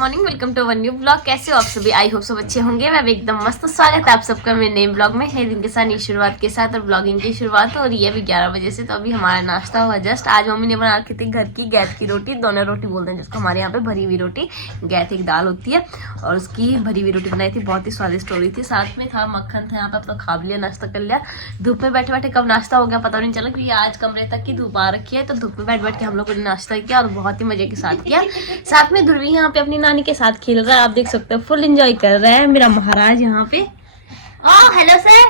Morning, welcome to one new blog. कैसे हो आप सभी? आई होप सब अच्छे होंगे। मैं भी एकदम मस्त। स्वागत है आप सबका मेरे नए ब्लॉग में। है दिन के साथ नई शुरुआत के साथ और ब्लॉगिंग की शुरुआत हो रही है अभी 11 बजे से। तो अभी हमारा नाश्ता हुआ जस्ट। आज मम्मी ने बना रखी थी घर की गैत की रोटी, दोनों रोटी बोलते हैं जिसको हमारे यहाँ पे भरी हुई रोटी। गैत एक दाल होती है और उसकी भरी हुई रोटी बनाई थी, बहुत ही स्वादिष्ट हो रही थी। साथ में था मक्खन था यहाँ पे, अपना खा लिया, नाश्ता कर लिया। धूप में बैठे बैठे कब नाश्ता हो गया पता नहीं चला, क्योंकि आज कमरे तक की धूप आ रखी है। तो धूप में बैठ बैठ के हम लोगों ने नाश्ता किया और बहुत ही मजे के साथ किया। साथ में ध्रुवी यहाँ पे अपनी नानी के साथ खेल रहा है, आप देख सकते हो, फुल एंजॉय कर रहा है मेरा महाराज यहाँ पे। Oh hello sir,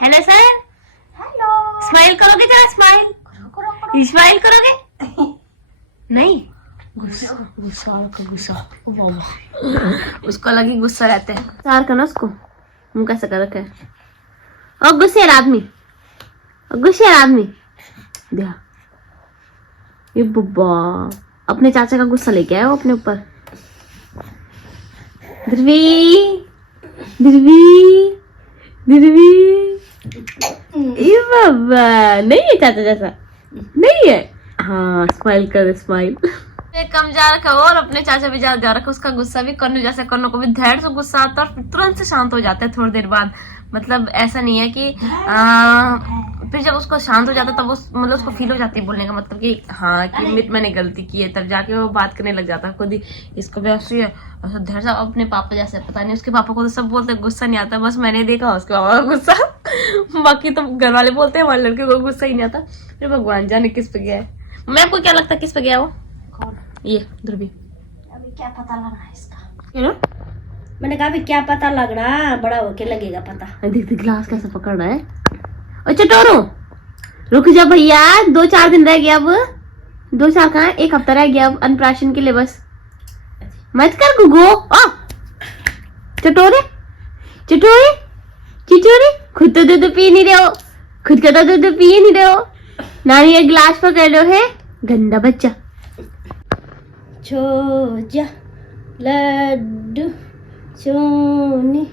hello sir, hello. Smile करोगे जरा, स्माइल स्माइल करोगे? नहीं, गुस्सा गुस्सा गुस्सा, उसको अलग ही गुस्सा रहता है। सार करना उसको, मुंह कैसा कर रखा है। और गुस्से आदमी, गुस्से आदमी दिया ये बुब्बा अपने चाचा का गुस्सा लेके आया वो अपने ऊपर। ध्रुवी ध्रुवी ध्रुवी, ये बाबा नहीं है चाचा जैसा, नहीं है। हाँ स्माइल कर, स्माइल। कम जा रखा और अपने चाचा भी ज्यादा जा रखा। उसका गुस्सा भी कन्नू जैसे, कन्नू को भी धैर्य से गुस्सा आता है और तुरंत से शांत हो जाता है थोड़ी देर बाद। मतलब ऐसा नहीं है कि फिर जब उसको शांत हो जाता है तब उस मतलब उसको फील हो जाती है बोलने का मतलब कि हाँ कि मैंने गलती की है, तब जाके वो बात करने लग जाता है खुद ही। इसको भी ऐसी है धैर्य से अपने पापा जैसे, पता नहीं उसके पापा को तो सब बोलते गुस्सा नहीं आता, बस मैंने देखा उसके पापा का गुस्सा। बाकी तो घर वाले बोलते हैं हमारे लड़के को गुस्सा ही नहीं आता। फिर भगवान जाने किस पे गया है। मैं आपको क्या लगता है किस पे गया वो? कौन? ये ध्रुवी। अभी क्या पता लगा इसका? you know? मैंने कहा अभी क्या पता लग रहा, बड़ा होके लगेगा पता। देख ग्लास कैसे पकड़ रहा है। अच्छा टोरो रुक जा भैया, 2-4 दिन रह गया अब। 2-4 कहाँ, 1 हफ्ता रह गया अब अन्नप्राशन के लिए बस। मत कर गुगो। चटोरे चटोरे चिचोरे, खुद तो दूध पी नहीं रहे हो, खुद का तो दूध पी नहीं रहे हो, नानी एक गिलास पकड़ रहे हो है, गंदा बच्चा। छोजा लड्डू सोनी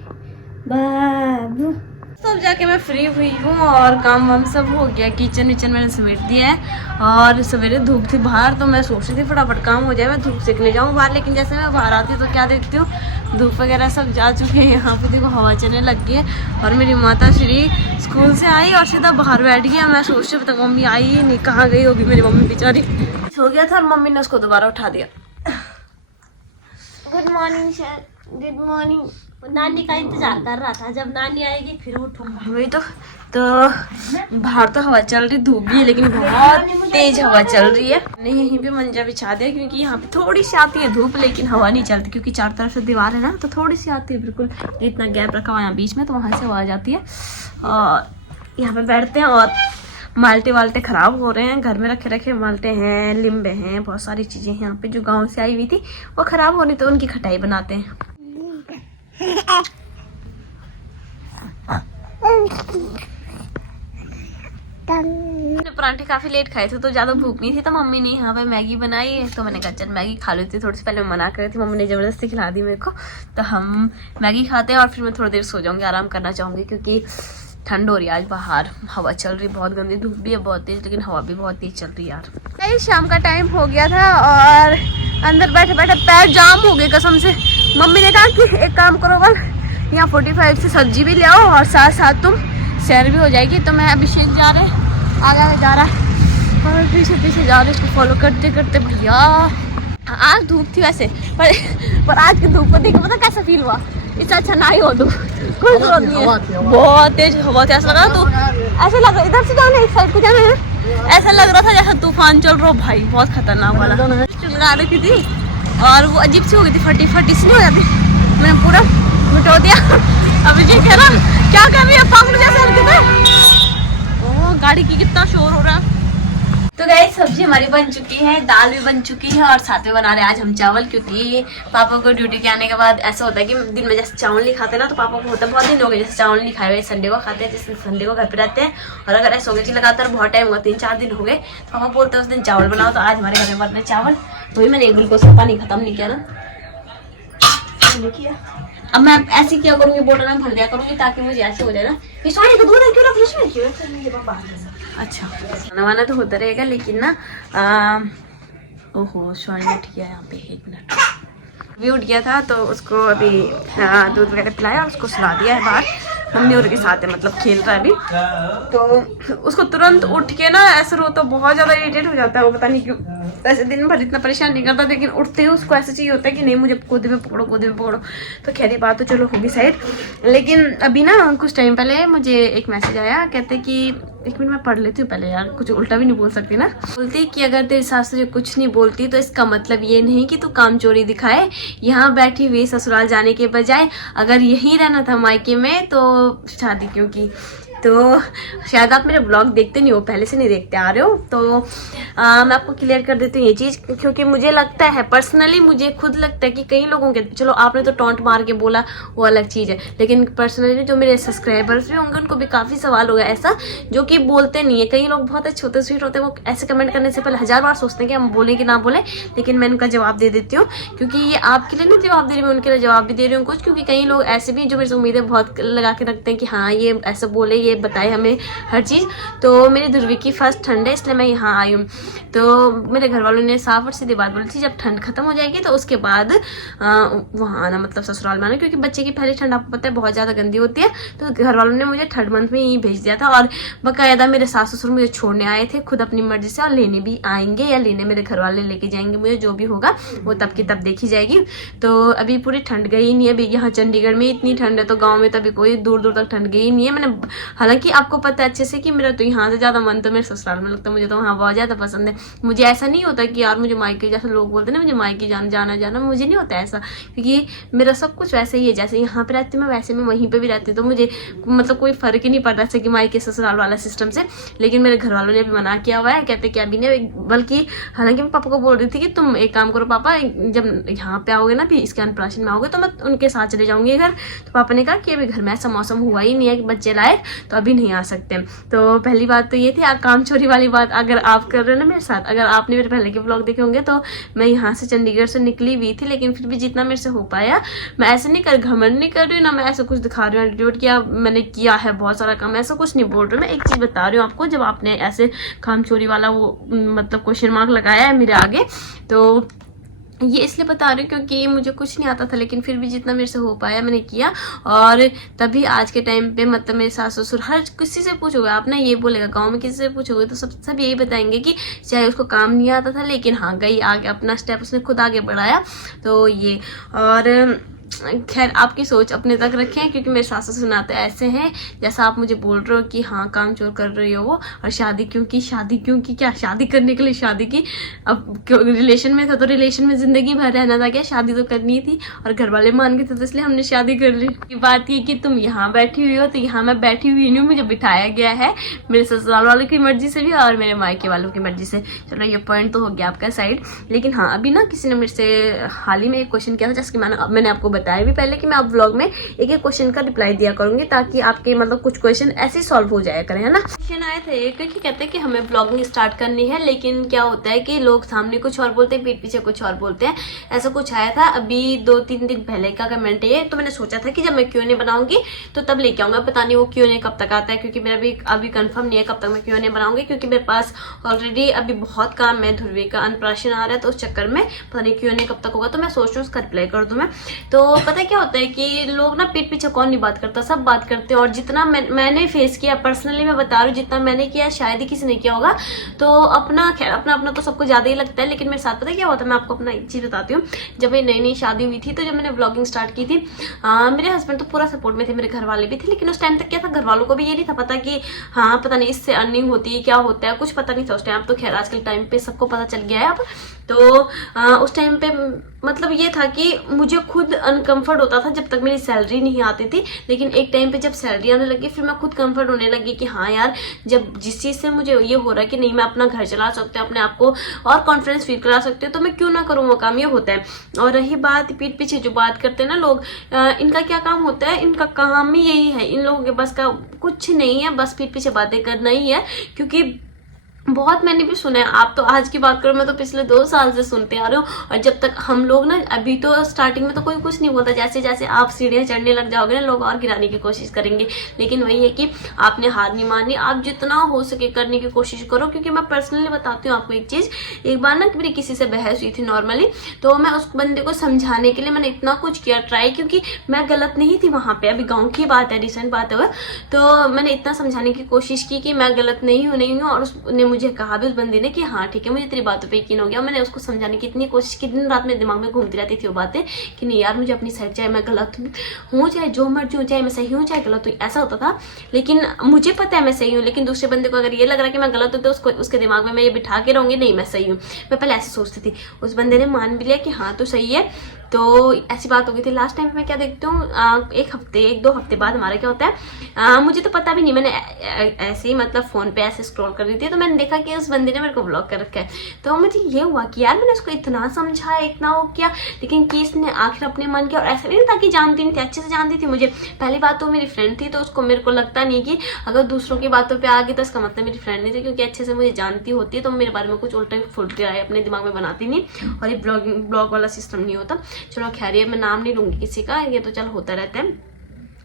बाबू। सब जाके मैं फ्री हुई हूँ और काम वाम सब हो गया। किचन विचन मैंने समेट दिया है और सवेरे धूप थी बाहर तो मैं सोच रही थी फटाफट काम हो जाए, मैं धूप सेकने जाऊँ बाहर। लेकिन जैसे मैं बाहर आती हूँ तो क्या देखती हूँ, धूप वगैरह सब जा चुके हैं। यहाँ पे देखो हवा चलने लग गई है और मेरी माता श्री स्कूल से आई और सीधा बाहर बैठ गया। मैं सोच रही तक मम्मी आई ही नहीं, कहाँ गई होगी मेरी मम्मी बेचारी। सो गया था और मम्मी ने उसको दोबारा उठा दिया। Good morning sir, good morning. नानी का इंतजार कर रहा था, जब नानी आएगी फिर उठूंगा। वही तो बाहर तो हवा चल रही, धूप भी है लेकिन बहुत तेज हवा चल रही है। नहीं यहीं पे मंजा बिछा दिया क्योंकि यहाँ पे थोड़ी सी आती है धूप लेकिन हवा नहीं चलती, क्योंकि चारों तरफ से दीवार है ना तो थोड़ी सी आती है। बिल्कुल इतना गैप रखा हुआ है बीच में तो वहां से हवा आ जाती है। और यहाँ पे बैठते हैं और माल्टे वाल्टे खराब हो रहे हैं, घर में रखे रखे माल्टे हैं, लिम्बे हैं, बहुत सारी चीजें हैं यहाँ पे जो गाँव से आई हुई थी वो खराब होनी तो उनकी खटाई बनाते हैं। परांठे काफी लेट खाए थे तो ज्यादा भूख नहीं थी तो मम्मी ने यहाँ पे मैगी बनाई है तो मैंने कहा चल मैगी खा लेती। थोड़ी सी पहले मैं मना कर रही थी, मम्मी ने जबरदस्ती खिला दी मेरे को। तो हम मैगी खाते हैं और फिर मैं थोड़ी देर सो जाऊंगी, आराम करना चाहूंगी क्योंकि ठंड हो रही है आज। बाहर हवा चल रही बहुत गंदी, धूप भी है बहुत तेज लेकिन हवा भी बहुत तेज चल रही है यार। शाम का टाइम हो गया था और अंदर बैठे बैठे पैर जाम हो गए कसम से। मम्मी ने कहा कि एक काम करो बल यहाँ 45 से सब्जी भी ले आओ और साथ साथ तुम सैर भी हो जाएगी। तो मैं अभिषेक जा रहे आगे जा रहा है और पीछे पीछे जा रहे उसको फॉलो करते करते। भैया आज धूप थी वैसे पर आज की धूप को देख पता कैसा फील हुआ, इससे अच्छा ना ही हो धूप, कोई जरूरत नहीं है। बहुत तेज हवा थी, ऐसा लग रहा तो ऐसा लग रहा इधर से जाना इस साइड को जाना है, ऐसा लग रहा था जैसा तूफान चल रहा हो भाई, बहुत खतरनाक वाला लगा रखी थी और वो अजीब सी हो गई थी, फटी फटी सी नहीं हो जाती। मैंने पूरा मिटो दिया। अभी जी कह रहा क्या कर रही है पागल जैसे हरकत। ओह गाड़ी की कितना शोर हो रहा है। तो गाइस सब्जी हमारी बन चुकी है, दाल भी बन चुकी है और साथ में बना रहे आज हम चावल, क्योंकि पापा को ड्यूटी के आने के बाद ऐसा होता है कि दिन में जैसे चावल नहीं खाते ना तो पापा को होता है बहुत दिन हो गए जैसे चावल नहीं खाए हुए, संडे को खाते हैं, जैसे संडे को घर पे रहते हैं। और अगर ऐसा हो गया कि लगातार बहुत टाइम हुआ 3-4 दिन हो गए तो पापा बोलते हैं उस दिन चावल बनाओ। तो आज हमारे घर में बन रहे चावल, वही मैंने ग्लूकोज का पानी खत्म नहीं किया ना, अब मैं ऐसे क्या करूँगी, बोतल में भर दिया करूँगी ताकि मुझे ऐसे हो जाए ना। ये सोने का दूध है क्यों ना फ्रिज में क्यों। अच्छा खाना वाना तो होता रहेगा लेकिन ना ओहो सॉरी उठ गया यहाँ पे, 1 मिनट। अभी उठ गया था तो उसको अभी दूध वगैरह पिलाया और उसको सुला दिया है बाहर। मम्मी और के साथ है, मतलब खेल रहा है अभी। तो उसको तुरंत उठ के ना ऐसे रो तो बहुत ज़्यादा इरिटेट हो जाता है वो, पता नहीं क्यों। ऐसे दिन भर इतना परेशान नहीं करता, लेकिन उठते ही उसको ऐसा चाहिए होता है कि नहीं मुझे गोदी में पकड़ो, गोदी में पकड़ो। तो खैर ये बात तो चलो होगी साइड। लेकिन अभी ना कुछ टाइम पहले मुझे एक मैसेज आया, कहते कि एक मिनट मैं पढ़ लेती हूँ पहले, यार कुछ उल्टा भी नहीं बोल सकती ना। बोलती कि अगर तेरी सास तुझे कुछ नहीं बोलती तो इसका मतलब ये नहीं कि तू कामचोरी दिखाए। यहाँ बैठी हुई ससुराल जाने के बजाय अगर यहीं रहना था मायके में तो शादी क्यों की। तो शायद आप मेरे ब्लॉग देखते नहीं हो, पहले से नहीं देखते आ रहे हो, तो मैं आपको क्लियर कर देती हूँ ये चीज़। क्योंकि मुझे लगता है पर्सनली, मुझे खुद लगता है कि कई लोगों के, चलो आपने तो टॉन्ट मार के बोला वो अलग चीज़ है, लेकिन पर्सनली जो मेरे सब्सक्राइबर्स भी होंगे उनको भी काफ़ी सवाल होगा ऐसा जो कि बोलते नहीं है। कई लोग बहुत अच्छे होते स्वीट होते हैं, वो ऐसे कमेंट करने से पहले 1000 बार सोचते हैं कि हम बोलें कि ना बोलें, लेकिन मैं इनका जवाब दे देती हूँ। क्योंकि ये आपके लिए नहीं जवाब दे रही, मैं उनके लिए जवाब भी दे रही हूँ कुछ। क्योंकि कई लोग ऐसे भी जो मेरे से उम्मीदें बहुत लगा के रखते हैं कि हाँ ये ऐसा बोले, ये बताए हमें हर चीज़। तो मेरी ध्रुवी की फर्स्ट ठंड है इसलिए मैं यहाँ आई हूँ। तो मेरे घर वालों ने साफ और सीधी बात बोली थी, जब ठंड खत्म हो जाएगी तो उसके बाद वहाँ आना, मतलब ससुराल में आना। क्योंकि बच्चे की पहली ठंड आपको पता है बहुत ज़्यादा गंदी होती है। तो घर वालों ने मुझे 3rd मंथ में ही भेज दिया था। और बाकायदा मेरे सास ससुर मुझे छोड़ने आए थे खुद अपनी मर्जी से, और लेने भी आएंगे या लेने मेरे घर वाले लेके जाएंगे मुझे, जो भी होगा वो तब की तब देखी जाएगी। तो अभी पूरी ठंड गई नहीं है। अभी यहाँ चंडीगढ़ में इतनी ठंड है तो गाँव में तो अभी कोई दूर दूर तक ठंड गई नहीं है। मैंने हालांकि आपको पता है अच्छे से कि मेरा तो यहाँ से ज़्यादा मन तो मेरे ससुराल में लगता है, मुझे तो वहाँ बहुत ज़्यादा पसंद है। मुझे ऐसा नहीं होता कि यार मुझे मायके, जैसे लोग बोलते हैं ना मुझे मायके जाना, मुझे नहीं होता ऐसा। क्योंकि मेरा सब कुछ वैसे ही है, जैसे यहाँ पे रहती हूँ मैं वैसे मैं वहीं पे भी रहती हूँ। तो मुझे मतलब कोई फ़र्क ही नहीं पड़ता जैसे कि मायके ससुराल वाला सिस्टम से। लेकिन मेरे घर वालों ने भी मना किया हुआ है, कहते कि अभी ने, बल्कि हालांकि मैं पापा को बोल रही थी कि तुम एक काम करो पापा, जब यहाँ पे आओगे ना भी इसके अन्नप्राशन में आओगे तो मैं उनके साथ चले जाऊँगी घर। तो पापा ने कहा कि अभी घर में ऐसा मौसम हुआ ही नहीं है कि बच्चे लायक, तो अभी नहीं आ सकते। तो पहली बात तो ये थी। काम चोरी वाली बात अगर आप कर रहे हो ना मेरे साथ, अगर आपने मेरे पहले के ब्लॉग देखे होंगे तो मैं यहाँ से चंडीगढ़ से निकली हुई थी, लेकिन फिर भी जितना मेरे से हो पाया, मैं ऐसे नहीं घमंड नहीं कर रही हूँ ना, मैं ऐसा कुछ दिखा रही हूँ एटीट्यूड किया मैंने किया है बहुत सारा काम, ऐसा कुछ नहीं बोल रही हूँ। मैं एक चीज़ बता रही हूँ आपको, जब आपने ऐसे काम चोरी वाला वो मतलब क्वेश्चन मार्क लगाया है मेरे आगे, तो ये इसलिए बता रही हूँ क्योंकि मुझे कुछ नहीं आता था, लेकिन फिर भी जितना मेरे से हो पाया मैंने किया। और तभी आज के टाइम पे मतलब मेरे सास ससुर हर किसी से पूछोगे आप ना, ये बोलेगा, गांव में किसी से पूछोगे तो सब यही बताएंगे कि चाहे उसको काम नहीं आता था लेकिन हाँ गई आगे, अपना स्टेप उसने खुद आगे बढ़ाया। तो ये, और खैर आपकी सोच अपने तक रखें, क्योंकि मेरे सास ससुर नाते ऐसे हैं जैसा आप मुझे बोल रहे हो कि हाँ काम चोर कर रही हो वो, और शादी क्यों की, क्या शादी करने के लिए शादी की? अब रिलेशन में था तो रिलेशन में जिंदगी भर रहना था क्या? शादी तो करनी थी और घर वाले मान गए थे तो इसलिए हमने शादी कर ली। बात ये कि तुम यहाँ बैठी हुई हो तो यहाँ मैं बैठी हुई नहीं हूँ, मुझे बिठाया गया है मेरे ससुराल वालों की मर्जी से भी और मेरे मायके वालों की मर्जी से। चलो ये पॉइंट तो हो गया आपका साइड। लेकिन हाँ अभी ना किसी ने मेरे से हाल ही में एक क्वेश्चन किया था, जैसे कि मैंने आपको बताया भी पहले कि मैं आप व्लॉग में एक एक क्वेश्चन का रिप्लाई दिया करूंगी ताकि आपके मतलब कुछ क्वेश्चन ऐसे सॉल्व हो जाया करें, है ना। क्वेश्चन आए थे एक कि कहते हैं कि हमें व्लॉगिंग स्टार्ट करनी है, लेकिन क्या होता है कि लोग सामने कुछ और बोलते हैं, पीठ पीछे कुछ और बोलते हैं। ऐसा कुछ आया था अभी 2-3 दिन पहले का कमेंट है। तो मैंने सोचा था कि जब मैं Q&A बनाऊंगी तो तब लेके आऊंगा, पता नहीं वो Q&A कब तक आता है, क्योंकि मेरा भी अभी कंफर्म नहीं है कब तक मैं Q&A बनाऊंगी, क्योंकि मेरे पास ऑलरेडी अभी बहुत काम है, ध्रुवी का अन्नप्राशन आ रहा है तो उस चक्कर में पता नहीं Q&A कब तक होगा। तो मैं सोच रही हूँ उसका रिप्लाई कर दूं मैं। तो पता है क्या होता है कि लोग ना पीठ पीछे कौन नहीं बात करता, सब बात करते हैं। और जितना मैंने फेस किया, पर्सनली मैं बता रही हूँ, जितना मैंने किया शायद ही किसी ने किया होगा। तो अपना खैर अपना तो सबको ज्यादा ही लगता है, लेकिन मेरे साथ पता है क्या होता है, मैं आपको अपना एक चीज बताती हूँ। जब ये नई शादी हुई थी तो जब मैंने व्लॉगिंग स्टार्ट की थी, मेरे हस्बैंड तो पूरा सपोर्ट में थे, मेरे घर वाले भी थे। लेकिन उस टाइम तक क्या था, घर वालों को भी ये नहीं था पता कि हाँ पता नहीं इससे अर्निंग होती है, क्या होता है, कुछ पता नहीं था उस टाइम। तो खैर आजकल टाइम पे सबको पता चल गया है अब। तो उस टाइम पे मतलब ये था कि मुझे खुद अनकंफर्ट होता था जब तक मेरी सैलरी नहीं आती थी। लेकिन एक टाइम पे जब सैलरी आने लगी फिर मैं खुद कंफर्ट होने लगी कि हाँ यार, जब जिस चीज़ से मुझे ये हो रहा है कि नहीं मैं अपना घर चला सकती हूँ, अपने आप को और कॉन्फिडेंस फील करा सकती हूँ, तो मैं क्यों ना करूँ वो काम। ये होता है। और रही बात पीठ पीछे जो बात करते हैं ना लोग, इनका क्या काम होता है, इनका काम ही यही है, इन लोगों के बस का कुछ नहीं है, बस पीठ पीछे बातें करना ही है। क्योंकि बहुत मैंने भी सुना है। आप तो आज की बात करो, मैं तो पिछले 2 साल से सुनते आ रहे हो। और जब तक हम लोग ना, अभी तो स्टार्टिंग में तो कोई कुछ नहीं बोलता, जैसे जैसे आप सीढ़ियाँ चढ़ने लग जाओगे ना, लोग और गिराने की कोशिश करेंगे। लेकिन वही है कि आपने हार नहीं मानी, आप जितना हो सके करने की कोशिश करो। क्योंकि मैं पर्सनली बताती हूँ आपको एक चीज़, एक बार ना मेरी किसी से बहस हुई थी नॉर्मली, तो मैं उस बंदे को समझाने के लिए मैंने इतना कुछ किया ट्राई, क्योंकि मैं गलत नहीं थी वहाँ पे। अभी गाँव की बात है, रिसेंट बात है, तो मैंने इतना समझाने की कोशिश की कि मैं गलत नहीं हूँ। और उसने मुझे कहा भी, उस बंदे ने, कि हाँ ठीक है, मुझे तेरी बातों पे यकीन हो गया। मैंने उसको समझाने की इतनी कोशिश की, दिन रात मेरे दिमाग में घूमती रहती थी वो बातें कि नहीं यार, मुझे अपनी साइड, चाहे मैं गलत हूँ, चाहे जो मर्जी हूँ, चाहे मैं सही हूँ चाहे गलत हूँ, ऐसा होता था। लेकिन मुझे पता है मैं सही हूँ, लेकिन दूसरे बंदे को अगर ये लग रहा है कि मैं गलत हूँ, तो उसके दिमाग में मैं ये बिठा के रहूँगी, नहीं मैं सही हूँ। मैं पहले ऐसे सोचती थी। उस बंदे ने मान भी लिया कि हाँ तो सही है। तो ऐसी बात हो गई थी। लास्ट टाइम मैं क्या देखती हूँ, 1-2 हफ्ते बाद हमारा क्या होता है, मुझे तो पता भी नहीं, मैंने ऐसे ही मतलब फ़ोन पे ऐसे स्क्रॉल कर रही थी, तो मैंने देखा कि उस बंदे ने मेरे को ब्लॉक कर रखा है। तो मुझे ये हुआ कि यार मैंने उसको इतना समझाया, इतना वो किया, लेकिन कि इसने आखिर अपने मन किया। और ऐसा नहीं था कि जानती नहीं थी, अच्छे से जानती थी मुझे। पहली बात तो मेरी फ्रेंड थी, तो उसको मेरे को लगता नहीं कि अगर दूसरों की बातों पर आ गई तो इसका मतलब मेरी फ्रेंड नहीं थी, क्योंकि अच्छे से मुझे जानती होती तो मेरे बारे में कुछ उल्टा फुलटी राय अपने दिमाग में बनाती नहीं। और ये ब्लॉग वाला सिस्टम नहीं होता। चलो खैर, ये मैं नाम नहीं लूंगी किसी का, ये तो चल होता रहता है।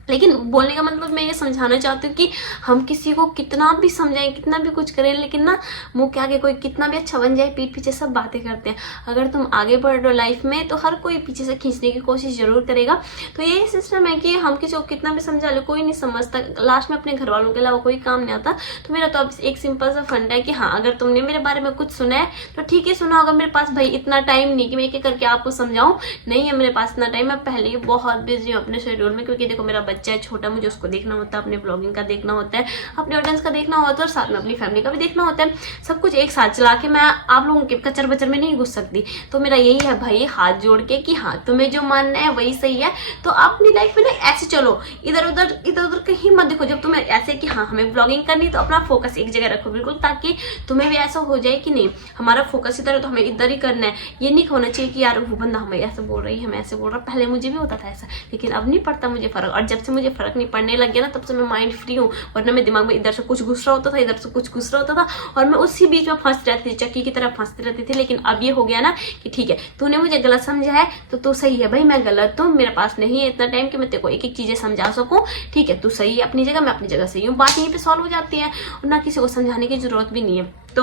लेकिन बोलने का मतलब मैं ये समझाना चाहती हूँ कि हम किसी को कितना भी समझाएं, कितना भी कुछ करें, लेकिन ना मुंह के आगे कोई कितना भी अच्छा बन जाए, पीठ पीछे सब बातें करते हैं। अगर तुम आगे बढ़ रहे हो लाइफ में, तो हर कोई पीछे से खींचने की कोशिश जरूर करेगा। तो यही सिस्टम है कि हम किसी को कितना भी समझा लो, कोई नहीं समझता। लास्ट में अपने घर वालों के अलावा कोई काम नहीं आता। तो मेरा तो अब एक सिंपल सा फंडा है कि हाँ, अगर तुमने मेरे बारे में कुछ सुना है तो ठीक है, सुना होगा। मेरे पास भाई इतना टाइम नहीं कि मैं एक एक करके आपको समझाऊं, नहीं है मेरे पास इतना टाइम। मैं पहले ही बहुत बिजी हूँ अपने शेड्यूल में, क्योंकि देखो मेरा बच्चा है छोटा, मुझे उसको देखना होता है, अपने ब्लॉगिंग का देखना होता है, अपने ऑडियंस का देखना होता है, और साथ में अपनी फैमिली का भी देखना होता है। सब कुछ एक साथ चला के मैं आप लोगों के कचर बचर में नहीं घुस सकती। तो मेरा यही है भाई, हाथ जोड़ के कि हाँ तुम्हें जो मानना है वही सही है। तो आप अपनी लाइफ में ना ऐसे चलो, इधर उधर कहीं मत देखो। जब तुम्हें ऐसे कि हाँ हमें ब्लॉगिंग करनी, तो अपना फोकस एक जगह रखो बिल्कुल, ताकि तुम्हें भी ऐसा हो जाए कि नहीं हमारा फोकस इधर है तो हमें इधर ही करना है। ये नहीं होना चाहिए कि यार वो बंदा हमें ऐसे बोल रही है, हमें ऐसे बोल रहा। पहले मुझे भी होता था ऐसा, लेकिन अब नहीं पड़ता मुझे फर्क। और जब से मुझे फर्क नहीं पड़ने लग गया ना, तब से मैं माइंड फ्री हूँ। वरना मेरे दिमाग में इधर से कुछ घुस रहा होता था, इधर से कुछ घुस रहा होता था, और मैं उसी बीच में फंसती रहती थी, चक्की की तरह फंसती रहती थी। लेकिन अब ये हो गया ना कि ठीक है, तूने मुझे गलत समझा है तो तू सही है भाई, मैं गलत हूँ। मेरे पास नहीं है इतना टाइम कि मैं तेरे को एक एक चीजें समझा सकूँ। ठीक है, तू सही है अपनी जगह, मैं अपनी जगह सही हूँ। बात यहीं पे सॉल्व हो जाती है, और ना किसी को समझाने की जरूरत भी नहीं है। तो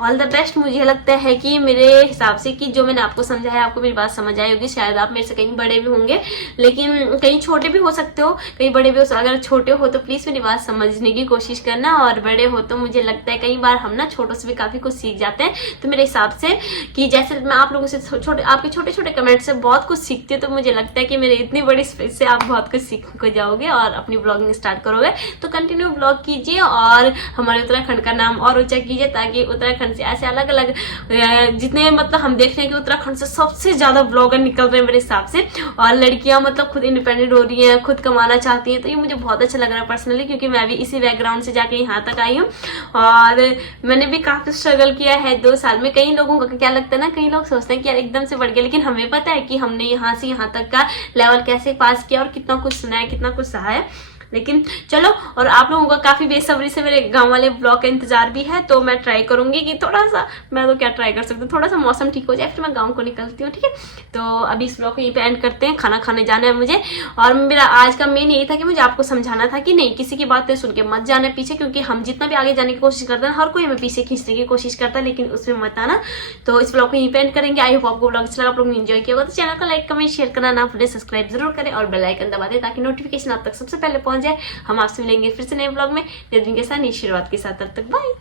ऑल द बेस्ट। मुझे लगता है कि मेरे हिसाब से कि जो मैंने आपको समझाया, आपको मेरी बात समझ आई होगी। शायद आप मेरे से कहीं बड़े भी होंगे, लेकिन कहीं छोटे भी हो सकते हो, कहीं बड़े भी हो। अगर छोटे हो तो प्लीज मेरी बात समझने की कोशिश करना, और बड़े हो तो मुझे लगता है कई बार हम ना छोटों से भी काफी कुछ सीख जाते हैं। तो मेरे हिसाब से कि जैसे मैं आप लोगों से आपके छोटे छोटे कमेंट से बहुत कुछ सीखती हूँ, तो मुझे लगता है कि मेरे इतनी बड़ी स्पेस से आप बहुत कुछ सीख को जाओगे और अपनी ब्लॉगिंग स्टार्ट करोगे। तो कंटिन्यू ब्लॉग कीजिए और हमारे उत्तराखंड का नाम और ऊंचा कीजिए, ताकि उत्तराखंड से ऐसे अलग अलग जितने मतलब हम देख रहे हैं कि उत्तराखंड से सबसे ज्यादा ब्लॉगर निकल रहे हैं मेरे हिसाब से। और लड़कियां मतलब खुद इंडिपेंडेंट हो रही हैं, खुद कमाना चाहती हैं। तो ये मुझे बहुत अच्छा लग रहा है पर्सनली, क्योंकि मैं भी इसी बैकग्राउंड से जाके यहाँ तक आई हूँ। और मैंने भी काफी स्ट्रगल किया है 2 साल में। कई लोगों को क्या लगता है ना, कई लोग सोचते हैं कि यार एकदम से बढ़ गया, लेकिन हमें पता है कि हमने यहाँ से यहाँ तक का लेवल कैसे पास किया और कितना कुछ सुना है, कितना कुछ सहा है। लेकिन चलो, और आप लोगों का काफी बेसब्री से मेरे गांव वाले ब्लॉग का इंतजार भी है। तो मैं ट्राई करूंगी कि थोड़ा सा, मैं तो क्या ट्राई कर सकती हूँ, थोड़ा सा मौसम ठीक हो जाए फिर मैं गांव को निकलती हूँ। ठीक है, तो अभी इस ब्लॉग को यहीं पे एंड करते हैं। खाना खाने जाना है मुझे, और मेरा आज का मेन यही था कि मुझे आपको समझाना था कि नहीं, किसी की बातें सुन के मत जाना पीछे, क्योंकि हम जितना भी आगे जाने की कोशिश करते हैं, हर कोई हमें पीछे खींचने की कोशिश करता है, लेकिन उसमें मत आना। तो इस ब्लॉग को यहीं पे एंड करेंगे। आई होप आपको ब्लॉग अच्छा लगा, आप लोग एंजॉय किया होगा। तो चैनल को लाइक कमेंट शेयर करना ना भूलें, सब्सक्राइब जरूर करें और बेल आइकन दबा दें, ताकि नोटिफिकेशन आप तक सबसे पहले पहुंच जाए। हम आपसे मिलेंगे फिर से नए ब्लॉग में नए दिन के साथ, नई शुरुआत के साथ। तब तक बाय।